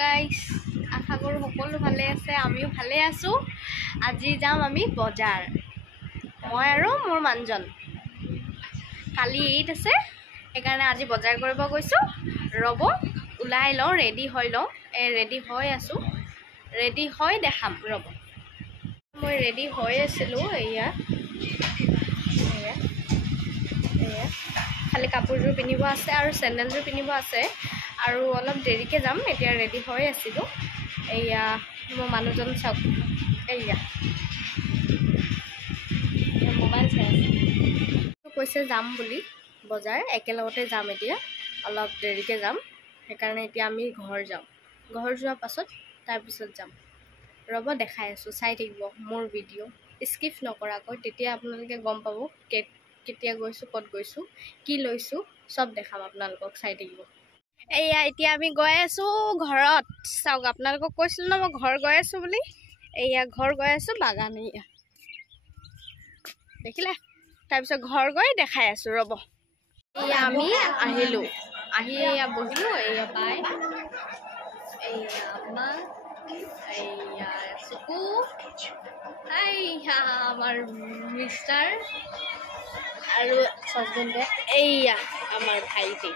Guys, আশা কৰোঁ সকলো ভালে আছে, আমিও ভালে আছোঁ। আজি যাম আমি বজাৰ, মই আৰু মোৰ মানুহজন। কালি ঈদ আছে, সেইকাৰণে আজি বজাৰ কৰিব গৈছোঁ। ৰ'ব ওলাই লওঁ, ৰেডি হৈ লওঁ। ৰেডি হৈ আছোঁ, ৰেডি হৈ দেখাম ৰ'ব। মই ৰেডি হৈ আছিলোঁ, এয়া খালি কাপোৰযোৰ পিন্ধিব আছে আৰু চেণ্ডেলযোৰ পিন্ধিব আছে, আৰু অলপ দেৰিকৈ যাম। এতিয়া ৰেডি হৈ আছিলোঁ। এয়া মোৰ মানুহজন চাওক, এয়া মোবাইল চাই আছে, কৈছে যাম বুলি বজাৰ, একেলগতে যাম। এতিয়া অলপ দেৰিকৈ যাম, সেইকাৰণে এতিয়া আমি ঘৰ যাম। ঘৰ যোৱাৰ পাছত তাৰপিছত যাম। ৰ'ব দেখাই আছোঁ, চাই থাকিব মোৰ ভিডিঅ' স্কিপ নকৰাকৈ, তেতিয়া আপোনালোকে গম পাব কেতিয়া গৈছোঁ, ক'ত গৈছোঁ, কি লৈছোঁ, চব দেখাম আপোনালোকক, চাই থাকিব। এয়া এতিয়া আমি গৈ আছোঁ ঘৰত। চাওক, আপোনালোকক কৈছিলোঁ ন মই ঘৰ গৈ আছোঁ বুলি। এয়া ঘৰ গৈ আছোঁ, বাগান এয়া দেখিলে। তাৰপিছত ঘৰ গৈ দেখাই আছোঁ ৰ'ব। এয়া আমি আহিলোঁ, আহি এয়া বহিলোঁ। এয়া বাই, এয়া আম্মা, এয়া চকু, এয়া আমাৰ মিষ্টাৰ আৰু হাজবেণ্ডে, এয়া আমাৰ ভাইটি।